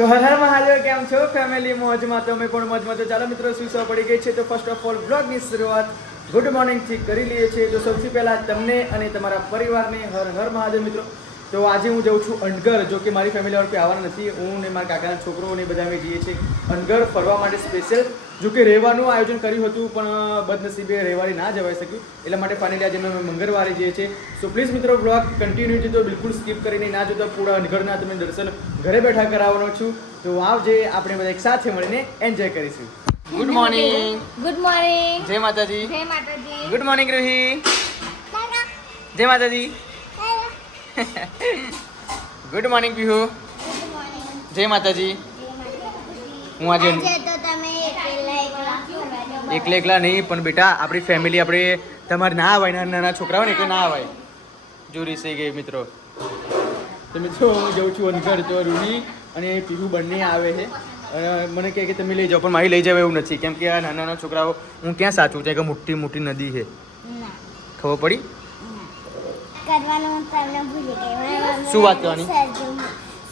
તો હર હર મહાદેવ, કેમ છો? ફેમિલી મોજમાં તમે પણ મોજમાં તો ચાલો મિત્રો શું સૌ પડી ગઈ છે. તો ફર્સ્ટ ઓફ ઓલ બ્લોગની શરૂઆત ગુડ મોર્નિંગથી કરી લઈએ છીએ. તો સૌથી પહેલાં તમને અને તમારા પરિવારને હર હર મહાદેવ મિત્રો, તો આજે હું જઉં છું અનગર જો કે મારી ફેમિલી વાળા કોઈ આવવાના નથી. હું ને મારા કાકાના છોકરો ને બધા અમે જઈએ છીએ અનગર ફરવા માટે સ્પેશિયલ જો કે રહેવાનું આયોજન કર્યું હતું પણ બદનસીબે રહેવાની ના જવાઈ શક્યું. એટલા માટે ફાઇનલી આજે અમે મંગળવારે જઈએ છીએ સો પ્લીઝ મિત્રો બ્લોગ કન્ટિન્યુ તો બિલકુલ સ્કીપ કરીને ના જોતા પૂરા અનગઢના તમે દર્શન ઘરે બેઠા કરાવવાનો છું. તો આવજે આપણે બધા એક સાથે મળીને એન્જોય કરીશું. ગુડ મોર્નિંગ ગુડ મોર્નિંગ જય માતાજી. જય માતાજી. ગુડ મોર્નિંગ રૂહી જય માતાજી. ગુડ મોર્નિંગ પીહુ જય માતાજી. હું આજે એકલા એકલા નહીં પણ બેટા આપણી ફેમિલી આપણે તમારે ના આવે નાના નાના છોકરાઓ ને એટલે ના આવે જો રીસાઈ ગઈ મિત્રો. તો મિત્રો હું જઉં છું અનગઢ તો રૂની અને પીહુ બંને આવે છે. અને મને કહે કે તમે લઈ જાઓ પણ મારી લઈ જાવ એવું નથી. કેમ કે આ નાના નાના છોકરાઓ હું ક્યાં સાચું છે કે મોટી મોટી નદી છે? ખબર પડી? શું વાત કરવાની?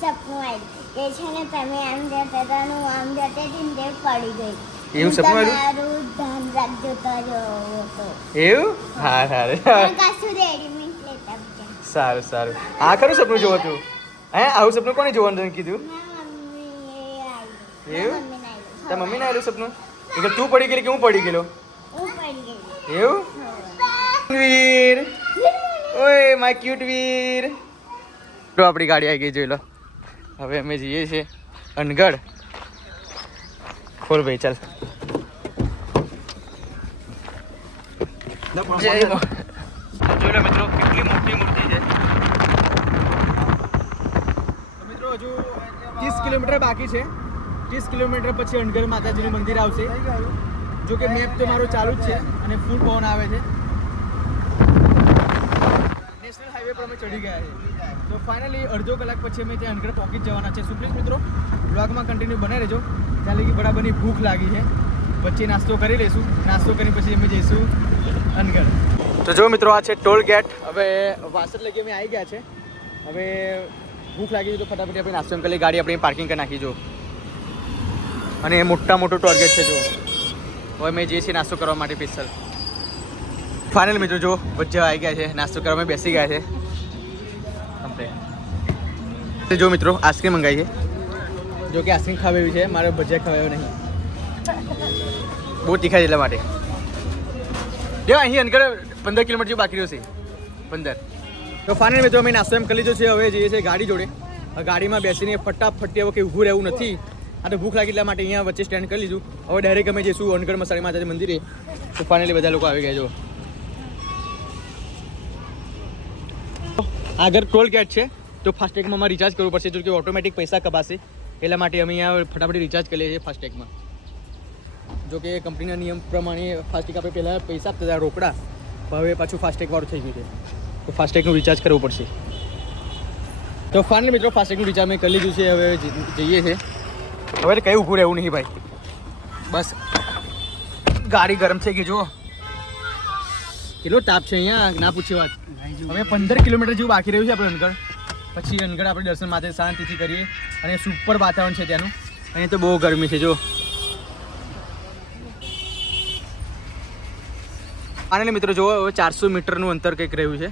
સપનું આવ્યું એ છે ને તમે આમ જતા હતા હું આમ જતી હતી ને તે પડી ગઈ. એવું સપનું આવ્યું? તારો એવું? હા આવજો. સારું સારું. આ ખરું સપનું જોવું હતું? હે આવું સપનું કોને જોવાનું તમે કીધું. એવું મમ્મીએ મમ્મી મમ્મીને આવ્યું. સપનું? એટલે તું પડી ગયેલી કે હું પડી ગયેલો? હું એવું? વીર. ઓય માય ક્યુટ વીર. તો આપણી ગાડી આવી ગઈ જોઈ લો. હવે અમે જઈએ છીએ અનગઢ. ખોલ ભાઈ ચાલ. જોઈ લો મિત્રો કેટલી મોટી મૂર્તિ છે. મિત્રો હજુ ત્રીસ કિલોમીટર બાકી છે. ત્રીસ કિલોમીટર પછી અણગર માતાજીનું મંદિર આવશે. જો કે મેપ તો મારો ચાલુ જ છે અને ફૂલ પવન આવે છે. નેશનલ હાઈવે પર અમે ચડી ગયા છે. તો ફાઇનલી અડધો કલાક પછી અમે ત્યાં અણગર પહોંચી જવાના છે. સુપ્લીસ મિત્રો બ્લોગમાં કન્ટિન્યુ બનાવી રહેજો. ત્યાં લગી બરાબરની ભૂખ લાગી છે. વચ્ચે નાસ્તો કરી લઈશું. નાસ્તો કરી પછી અમે જઈશું અનગઢ. તો જો મિત્રો, આ છે ટોલ ગેટ. હવે વાસદ લગી અમે આવી ગયા છે. હવે ભૂખ લાગી છે તો ફટાફટ આપણે નાસ્તો કરી ગાડી આપણે પાર્કિંગ કરી નાખી, જો. અને મોટા મોટો ટોર્ગેટ છે, જો. હવે મેં જઈએ છીએ નાસ્તો કરવા માટે સ્પેશિયલ ફાઇનલ મિત્રો, જો, વચ્ચે આવી ગયા છે. નાસ્તો કરવા બેસી ગયા છે. જો મિત્રો આઈસ્ક્રીમ મંગાવી છે. જો કે આઈસ્ક્રીમ ખાવા એવી છે મારે ભજીયા ખાવા નહીં. બહુ તીખા એટલા માટે. જો અહીં અંકર પંદર કિલોમીટર જેવું બાકી રહ્યું છે. પંદર. તો ફાઇનલ મિત્રો અમે નાસ્તો એમ કરી લીધો છે હવે જઈએ છીએ ગાડી જોડે. ગાડીમાં બેસીને ફટાફટ હવે કંઈ ઊભું રહેવું નથી. આ તો ભૂખ લાગી એટલા માટે અહીંયા વચ્ચે સ્ટેન્ડ કરી લીધું. હવે ડાયરેક્ટ અમે જઈશું અનગઢ મસાળી માતાજી મંદિરે. તો ફાઇનલી બધા લોકો આવી ગયા જો આગળ ટોલ ગેટ છે તો ફાસ્ટેગમાં અમારે રિચાર્જ કરવું પડશે જો કે ઓટોમેટિક પૈસા કપાશે. એટલા માટે અમે અહીંયા ફટાફટ રિચાર્જ કરીએ છીએ ફાસ્ટેગમાં જો કે કંપનીના નિયમ પ્રમાણે ફાસ્ટેગ આપણે પહેલાં પૈસા આપતા હતા રોકડા પણ હવે પાછું ફાસ્ટેગ વાળું થઈ ગયું છે. તો ફાસ્ટેગનું રિચાર્જ કરવું પડશે. તો ફાઇનલી મિત્રો ફાસ્ટેગનું રિચાર્જ મેં કરી લીધું છે હવે જઈએ છે. હવે કંઈ ઊભું રહેવું નહીં ભાઈ. બસ. ગાડી ગરમ થઈ ગઈ જુઓ. કેટલો તાપ છે અહીંયા? ના પૂછી વાત. હવે પંદર કિલોમીટર જેવું બાકી રહ્યું છે આપણે અનગઢ પછી અનગઢ આપણે દર્શન માટે શાંતિથી કરીએ. અને સુપર વાતાવરણ છે ત્યાંનું. અહીંયા તો બહુ ગરમી છે, જો. અને મિત્રો જુઓ ચારસો મીટરનું અંતર કંઈક રહ્યું છે.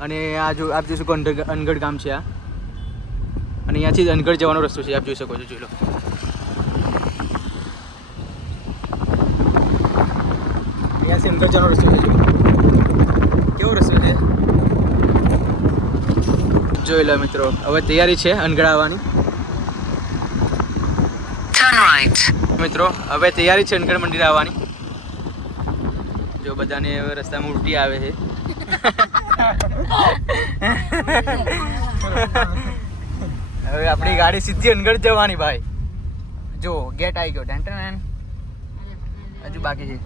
અને આ જો, આપ જોઈ શકો અનગઢ ગામ છે આ. અને અહીંયાથી જ અનગઢ જવાનો રસ્તો છે, આપ જોઈ શકો છો, જોઈ લો. અહીંયાથી અનગઢ જવાનો રસ્તો છે કેવો રસ્તો છે? જોઈ લો મિત્રો. હવે તૈયારી છે અનગઢ આવવાની મિત્રો હવે તૈયારી છે અનગઢ મંદિર આવવાની. જો બધાને હવે રસ્તામાં ઉલટી આવે છે. હવે આપણી ગાડી સીધી અનગઢ જવાની ભાઈ. જો ગેટ આવી ગયો. ટેન ટેન હજુ બાકી છે.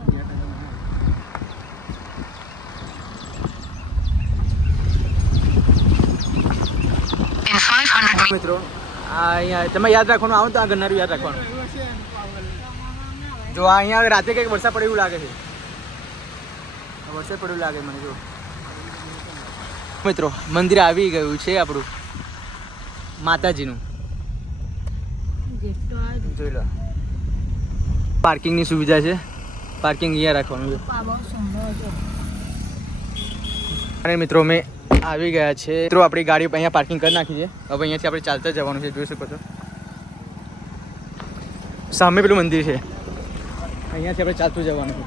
મિત્રો. આ અહીંયા તમે યાદ રાખવાનું આવો તો આ ગન્નારું યાદ રાખવાનું. જો અહીંયા રાતે કંઈક વરસાદ પડે એવું લાગે છે. વરસાદ પડે એવું લાગે મને જો. મિત્રો મંદિર આવી ગયું છે આપણું. માતાજીનું. જોઈ લો. પાર્કિંગની સુવિધા છે. પાર્કિંગ અહીંયા રાખવાનું છે. અને મિત્રો અમે આવી ગયા છે. મિત્રો આપણી ગાડી અહીંયા પાર્કિંગ કરી નાખી છે. હવે અહીંયાથી આપણે ચાલતા જવાનું છે. જોઈ શકો છો. સામે પેલું મંદિર છે. અહીંયાથી આપણે ચાલતું જવાનું છે.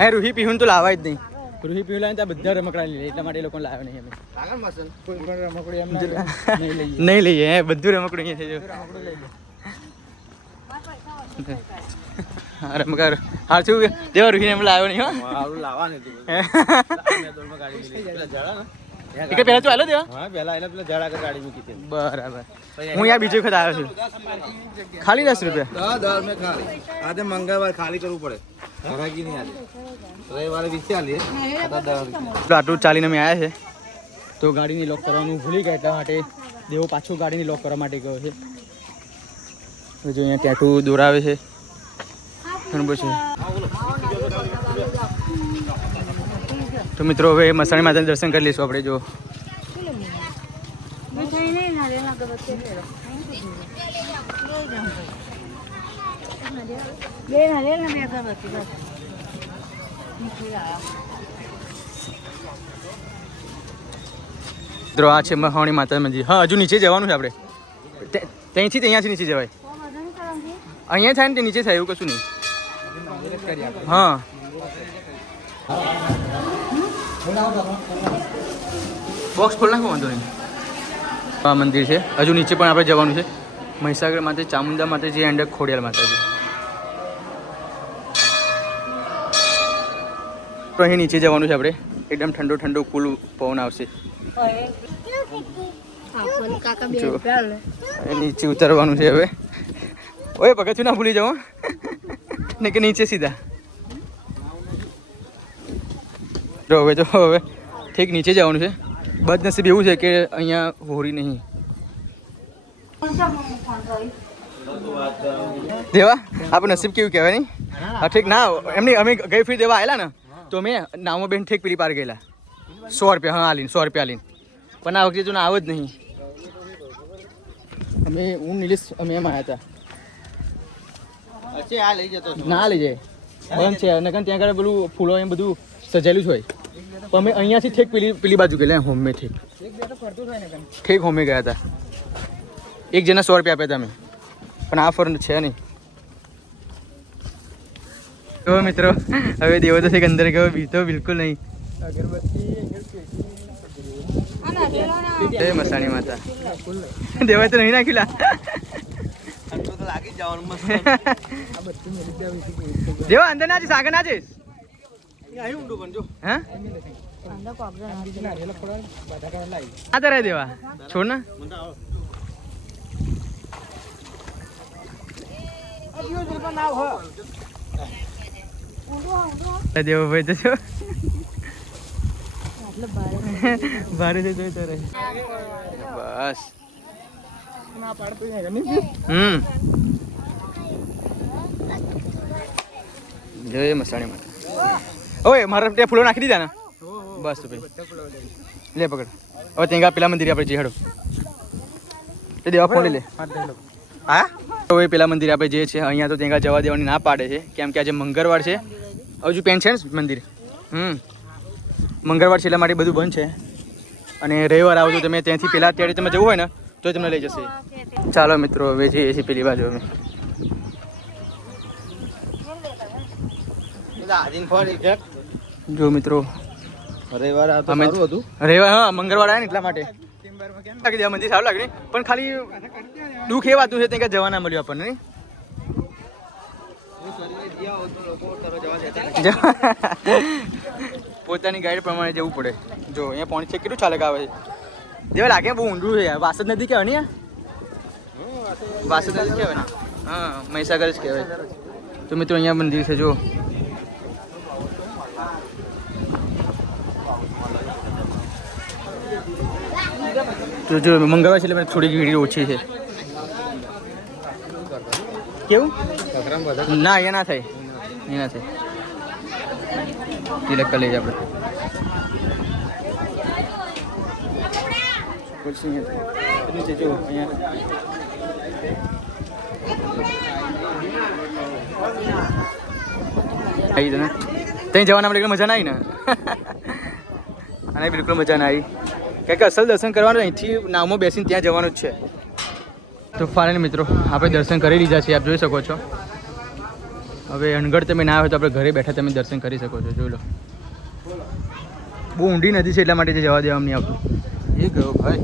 હે રૂહી પીહું તો લાવવા જ નહીં. રૂહી પીહું લાવે ત્યાં બધા રમકડા લઈ લે. એટલા માટે એ લોકોને લાવે નહીં અમે. નહીં લઈએ હે બધું રમકડું અહીંયા થઈ જો હા મગર હાર કે? જેવા રૂહીને એમ લાવ્યો નહીં હો એ કે પહેલા તો આલો દેવા બરાબર. હું યાર બીજી વખત આવ્યો છું. ખાલી દસ રૂપિયા? આજે મંગળવાર ખાલી કરવું પડે. ઘરાકી નહીં આજે. રવિવારે વિચારીએ આટલું ચાલીને અમે આવ્યા છે. તો ગાડીની લોક કરવાનું ભૂલી ગયા એટલા માટે દેવો પાછું ગાડીની લોક કરવા માટે ગયો છે. તો જો અહીંયા ટેટુ દોરાવે છે. બધું તો મિત્રો હવે મસાણી માતાના દર્શન કરી લઈશું આપણે જો. મિત્રો આ છે મહાણી માતા મંદિર. હા હજુ નીચે જવાનું છે આપણે. ત્યાંથી ત્યાંથી નીચે જવાય. અહીંયા થાય ને તે નીચે થાય એવું કશું નહીં. હા. બોક્સ ખોલ નાખો, વાંધો નહીં. આ મંદિર છે. હજુ નીચે પણ આપણે જવાનું છે. મહીસાગર માતે ચામુંડા માતાજી એન્ડ ખોડિયાલ માતાજી અહીં નીચે જવાનું છે આપણે. એકદમ ઠંડો ઠંડો કુલ પવન આવશે. નીચે ઉતરવાનું છે હવે. ઓય પગથિયું ના ભૂલી જાઓ. ને કે નીચે સીધા? જો, હવે તો હવે ઠીક નીચે જવાનું છે. બદનસીબ એવું છે કે અહીંયા હોરી નહીં. દેવા, આપણું નસીબ કેવું કહેવાય નહીં? હા, ઠીક, ના, એમની અમે ગઈ ફીર દેવા આવેલા ને, તો મેં નામો બેન ઠીક પેલી પાર ગયેલા. સો રૂપિયા, હા, આલીને, સો રૂપિયા આલીને. પણ આ વખતે ના આવ જ નહીં. અમે, હું નિલેશ, અમે એમ આવ્યા હતા. આ લઈ જતો ના લઈ જાય. બંધ છે અને ત્યાં આગળ પેલું ફૂલો એમ બધું સજેલું જ હોય. તો અમે અહીંયાથી ઠેક પેલી પેલી બાજુ ગયેલા હોમે ઠેક. ઠેક હોમે ગયા હતા. એક જણા સો રૂપિયા આપ્યા હતા અમે. પણ આ ફર છે નહીં. તો મિત્રો હવે દેવો તો છે અંદર ગયો બીજો બિલકુલ નહીં. અગરબત્તી મસાણી માતા. દેવાય તો નહીં નાખીલા. લાગી જવાનું મસ્ત. દેવા અંદર ના જઈશ આગળ ના જઈશ. અહીં ઊંડું પણ જો. હા? આ તો રહે દેવા. છોડ ના. દેવો ભાઈ તો છો ભારે જોઈ તો રહે. બસ. હમ. જય ત્યાં ફૂલો નાખી દીધા ને? બસ તો લે પકડ. હવે ત્યાં પેલા મંદિરે આપણે જઈએ હેડો. એ દેવા ફોન લે. હા? તો એ પેલા મંદિરે આપણે જઈએ છીએ અહીંયા તો ત્યાં જવા દેવાની ના પાડે છે. કેમ કે આજે મંગળવાર છે. હજુ પેન છે ને મંદિર? હમ. મંગળવાર છે એટલા માટે બધું બંધ છે. અને રવિવાર આવજો તમે ત્યાંથી પેલા અત્યારે તમે જવું હોય ને તો તમને લઈ જશે. ચાલો મિત્રો હવે જઈએ છીએ પેલી બાજુ અમે. જો મિત્રો રવિવારે અમે હતું રવિવાર હા મંગળવાર આવ્યા ને એટલા માટે. લાગી દેવા મંદિર સારું લાગે પણ ખાલી દુઃખ એ વાતું છે ત્યાં જવા ના મળ્યું આપણને પોતાની ગાઈડ પ્રમાણે જવું પડે. જો અહીંયા પોણી છે કેટલું ચાલે આવે છે? દેવા લાગે બહુ ઊંડું છે યાર. વાસદ નદી કહેવાય ને યાર? વાસદ નદી કહેવાય ને? હા, મહીસાગર જ કહેવાય. તો મિત્રો અહીંયા મંદિર છે જો તો જો મંગળવાર છે એટલે મને થોડી ભીડ ઓછી છે. કેવું? ના એ ના થાય. એ ના થાય. તિલક કરી લેજે આપણે. અહીંયા એટલું જો અહીંયા. આવી તને ત્યાં જવાના આપણે મજા ના આવી ને? અને બિલકુલ મજા ના આવી. કારણ કે અસલ દર્શન કરવાનું અહીંથી નામો બેસીને ત્યાં જવાનું જ છે. તો ફાઇનલ મિત્રો, આપણે દર્શન કરી લીધા છે, આપ જોઈ શકો છો. હવે અણગઢ તમે ના હોય તો આપણે ઘરે બેઠા તમે દર્શન કરી શકો છો, જોઈ લો. બહુ ઊંડી નદી છે એટલા માટે જવા દેવા નહીં આવતું. એ ગયો ભાઈ.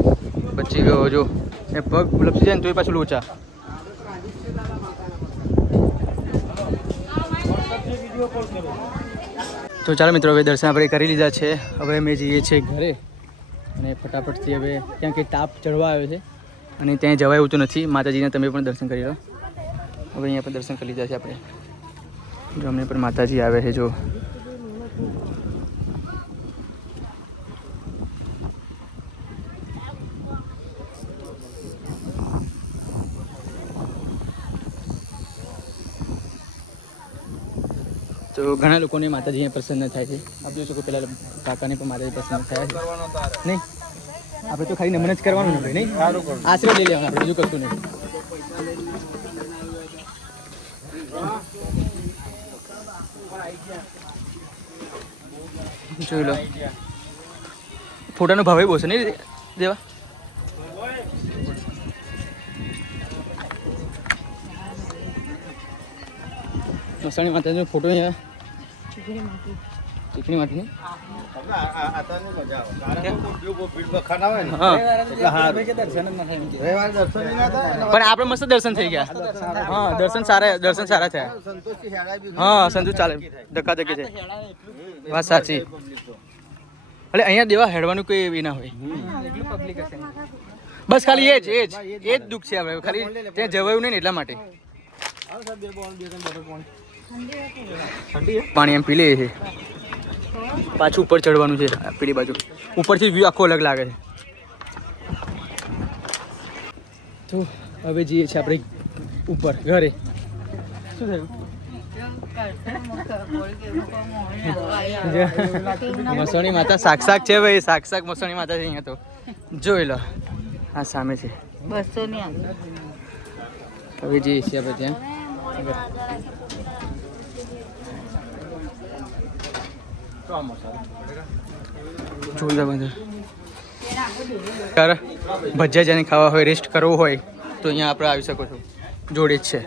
બચી ગયો જો. એ પગ લપસી જાય ને તોય પાછું લોચા. તો ચાલો મિત્રો, હવે દર્શન આપણે કરી લીધા છે. હવે અમે જઈએ છીએ ઘરે. અને ફટાફટથી હવે ત્યાં કંઈ તાપ ચડવા આવ્યો છે. અને ત્યાં જવાય એવું તો નથી. માતાજીના તમે પણ દર્શન કરી લો. હવે અહીંયા પણ દર્શન કરી લીધા છે આપણે. જો અમને પણ માતાજી આવે છે, જો. તો ઘણા લોકોને માતાજી પ્રસન્ન થાય છે. આપ જોઈ શકો પેલા કાકાને પણ માતાજી પ્રસન્ન થયા છે. નહીં? આપણે તો ખાલી નમન જ કરવાનું નહીં નહીં? આશરો લઈ લેવાનું આપણે બીજું કશું નહીં. જોઈ લો. ફોટાનો ભાવે છે નહીં, દેવા? મસાણી માતાજીનો ફોટો અહીંયા ચીકણી માટીની હા. પણ આપણે મસ્ત દર્શન થઈ ગયા. હા દર્શન સારા દર્શન સારા થયા. હા સંતોષ ચાલે. ધક્કા ધક્કી છે. વાત સાચી. એટલે અહીંયા દેવા હેડવાનું કોઈ એવી ના હોય. બસ ખાલી એ જ એ જ એ જ દુઃખ છે આપણે. ખાલી ત્યાં જવાયું નહીં ને એટલા માટે. પાણી એમ પી લે છે. પાછું ઉપર ચડવાનું છે પેલી બાજુ. ઉપરથી વ્યૂ આખો અલગ લાગે છે. તો હવે જઈએ છીએ આપણે ઉપર ઘરે. શું થયું? મસોણી માતા સાક્ષાત છે ભાઈ સાક્ષાત મસોણી માતા છે અહીંયા તો. જોઈ લો આ સામે છે. બસો ની હવે જઈએ છીએ આપણે ત્યાં. ભજીયા જેને ખાવા હોય રેસ્ટ કરવો હોય તો અહીંયા આપણે આવી શકો છો. જોડે જ છે.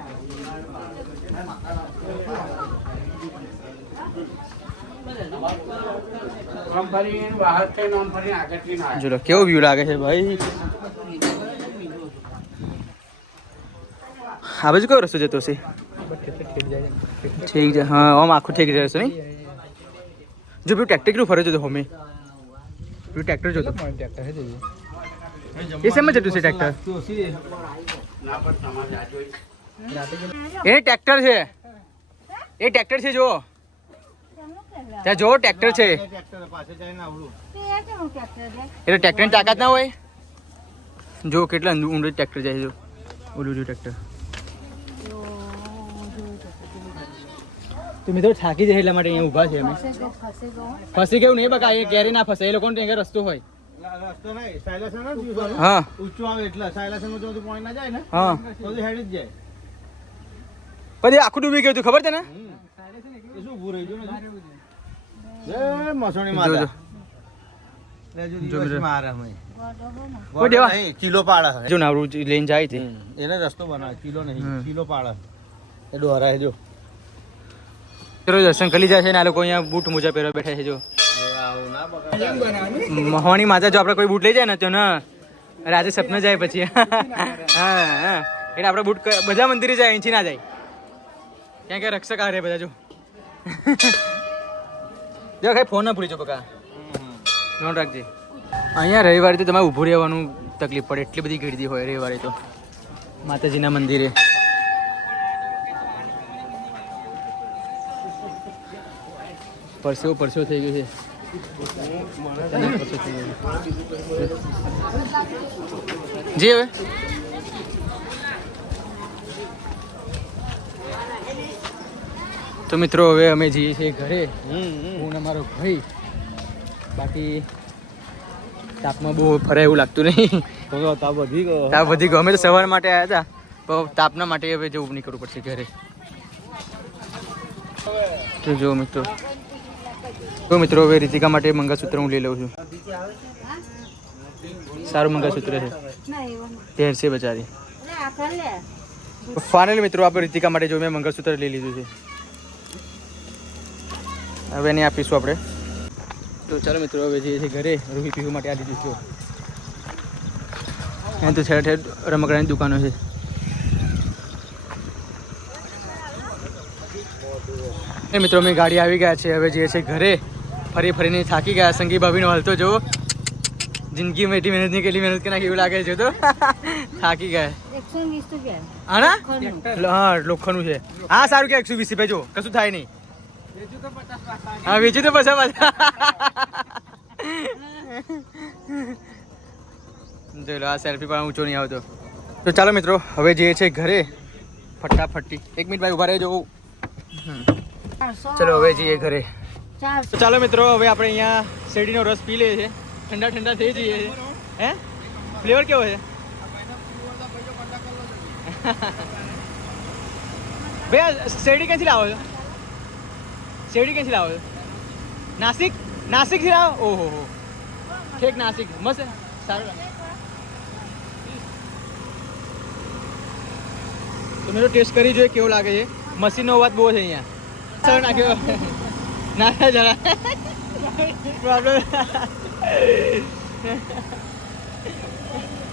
જો કેવો વ્યૂ લાગે છે ભાઈ? આ બાજુ કયો રસ્તો જતો હશે? ઠીક છે હા આમ આખું ઠીક રહેશે નહીં જો પેલું ટ્રેક્ટર કેટલું ફરે તો હોમે પેલું ટ્રેક્ટર જોતો એ શેમાં જતું છે ટ્રેક્ટર એ ટ્રેક્ટર છે એ ટ્રેક્ટર છે જો ત્યાં જો ટ્રેક્ટર છે એટલે ટ્રેક્ટરની તાકાત ના હોય જો કેટલા ઊંડે ટ્રેક્ટર જાય જો ઓલું રહ્યું ટ્રેક્ટર તો થાકી જાય એટલા માટે અહીંયા ઊભા છે અમે. ફસી ગયું નહીં બકા એ કેરી ના ફસે એ લોકોને ત્યાં રસ્તો હોય. હા. ઊંચું આવે એટલે સાયલેશન જો પાણી ના જાય ને હા. તો તો હેડ જ જાય. પછી આખું ડૂબી ગયું હતું ખબર છે ને? કિલો પાડા છે. જો નાવડું લઈને જાય છે એને રસ્તો બનાવે કિલો. નહીં કિલો પાડા. એ ડોરા જો. ચલો દર્શન કરી જાય છે ને આ લોકો અહીંયા બૂટ મોજા પહેરવા બેઠા છે જો. મહવાની માતા જો આપણે કોઈ બૂટ લઈ જાય ને તો ના આજે સપના જાય પછી. હા હા. એટલે આપણે બૂટ બધા મંદિરે જાય, અહીંથી ના જાય. ક્યાં ક્યાં રક્ષક આ રે બધા જો. જો કઈ ફોન ના ભૂલી જો બકા. નોટ રાખજે. અહીંયા રવિવારે તો તમારે ઊભું રહેવાનું તકલીફ પડે. એટલી બધી ગીરદી હોય રવિવારે તો. માતાજીના મંદિરે. પરસેવો પરસેવો થઈ ગયો છે. જી હવે. તો મિત્રો હવે અમે જઈએ છીએ ઘરે. હું ને મારો ભાઈ. બાકી તાપમાં બહુ ફરે એવું લાગતું નહીં. તાપ વધી ગયો. તાપ વધી ગયો. અમે તો સવાર માટે આવ્યા હતા. પણ તાપના માટે હવે જવું નીકળવું પડશે ઘરે. તો જો મિત્રો તો મિત્રો, હવે રીતિકા માટે મંગળસૂત્ર હું લઈ લઉં છું. સારું મંગળસૂત્ર છે. પહેરશે બચારી. ફાઇનલ મિત્રો, આપણે રીતિકા માટે જો મેં મંગળસૂત્ર લઈ લીધું છે. હવે એને આપીશું આપણે. તો ચાલો મિત્રો, હવે જે છે ઘરે રૂહી પીવું માટે આ લીધું છું. અહીં તો ઠેર ઠેર રમકડાની દુકાનો છે. એ મિત્રો, અમે ગાડી આવી ગયા છે. હવે જે છે ઘરે ફરી ફરીને થાકી ગયા. સંગી ભાભીનો હાલ તો જો જિંદગી મેં એટલી મહેનત નહીં કેટલી મહેનત નાખી એવું લાગે છે તો. થાકી ગયા. હા ના હા લોખંડનું છે. હા સારું કે એકસો વીસ રૂપિયા જો કશું થાય નહીં. હા વેચી તો પછી પાછા. જોઈ લો આ સેલ્ફી પણ ઊંચો નહીં આવતો. તો ચાલો મિત્રો હવે જે છે ઘરે ફટાફટી એક મિનિટ ભાઈ ઊભા રહેજો. ચલો હવે જઈએ ઘરે. તો ચાલો મિત્રો, હવે આપણે અહીંયા શેરડીનો રસ પી લઈએ છીએ. ઠંડા ઠંડા થઈ જઈએ છીએ. હે? ફ્લેવર કેવો છે? ભાઈ શેરડી ક્યાંથી લાવો છો? શેરડી ક્યાંથી લાવો છો? નાસિક? નાસિકથી લાવો? ઓહો, હો. ઠીક નાસિક. મસ્ત. સારું તમે તો ટેસ્ટ કરી જોઈએ કેવો લાગે છે. મશીનનો અવાજ બહુ છે અહીંયા. સર નાખ્યો. ના જરા. પ્રોબ્લેમ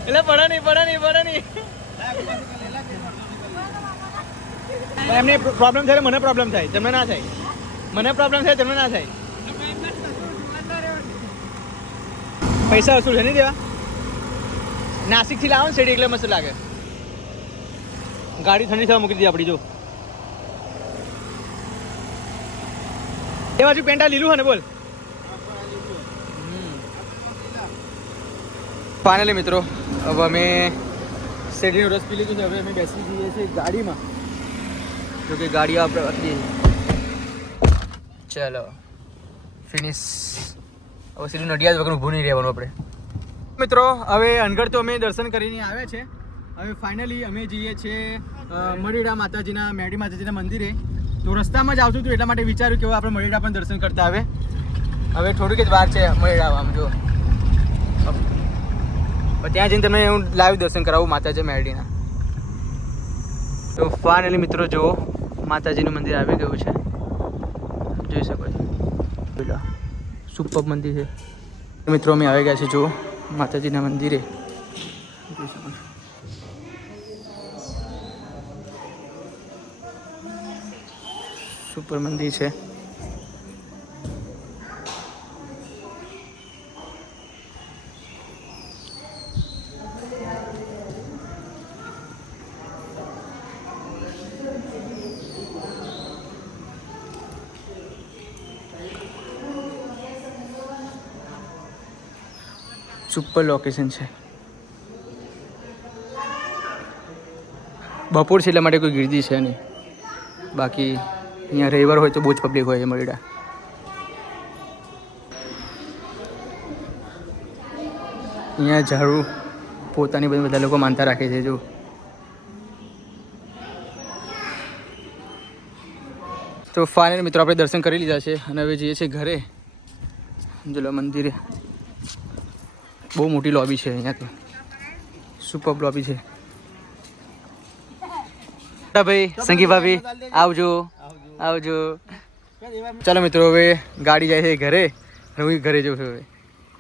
એટલે પડે નહીં પડે નહીં પડે નહીં. એમને પ્રોબ્લેમ થાય મને પ્રોબ્લેમ થાય. તમને ના થાય. મને પ્રોબ્લેમ થાય તમને ના થાય. પૈસા વસૂલ છે નહીં દેવા? નાસિકથી લાવો ને શેડી એટલે મસ્ત લાગે. ગાડી ઠંડી થવા મૂકી દીધી આપણી જો. એ બાજુ પેન્ટા લીલું હે બોલ. ફાઇનલી મિત્રો, હવે અમે શેરડીનો રસ પી લીધું છે, હવે અમે બેસી જઈએ છીએ ગાડીમાં. જો કે ગાડી આપણે હતી. ચલો ફિનિશ હવે સીધું નડિયાદ વગર ઊભું નહીં રહેવાનું આપણે. મિત્રો, હવે અનગઢ તો અમે દર્શન કરીને આવ્યા છે. હવે ફાઇનલી અમે જઈએ છીએ મરીડા માતાજીના મેડી માતાજીના મંદિરે. તો રસ્તામાં જ આવતું હતું એટલા માટે વિચાર્યું કે હવે આપણે મરીડા પણ દર્શન કરતા આવે. હવે થોડુંક જ વાર છે મરીડા આમ જો ત્યાં જઈને તમને હું લાઈવ દર્શન કરાવું માતાજી મેરડીના. તો ફાઇનલી મિત્રો જુઓ, માતાજીનું મંદિર આવી ગયું છે. જોઈ શકો છો. સુપર મંદિર છે. મિત્રો અમે આવી ગયા છે, જુઓ, માતાજીના મંદિરે. જોઈ શકો સુપર મંદિર છે. સુપર લોકેશન છે. બપોર છે એટલા માટે કોઈ ગીર્દી છે નહીં. બાકી અહીંયા રવિવાર હોય તો બહુ જ પબ્લિક હોય છે અહીંયા ઝાડુ પોતાની બધી બધા લોકો માનતા રાખે છે, જો. તો ફાઇનલ મિત્રો આપણે દર્શન કરી લીધા છે અને હવે જઈએ છીએ ઘરે. જોલો મંદિરે. બહુ મોટી લોબી છે અહીંયા તો. સુપર લોબી છે. ભાઈ સંગી ભાભી, આવજો. આવજો. ચાલો મિત્રો હવે ગાડી જાય છે ઘરે. હું ઘરે જઉં છું હવે.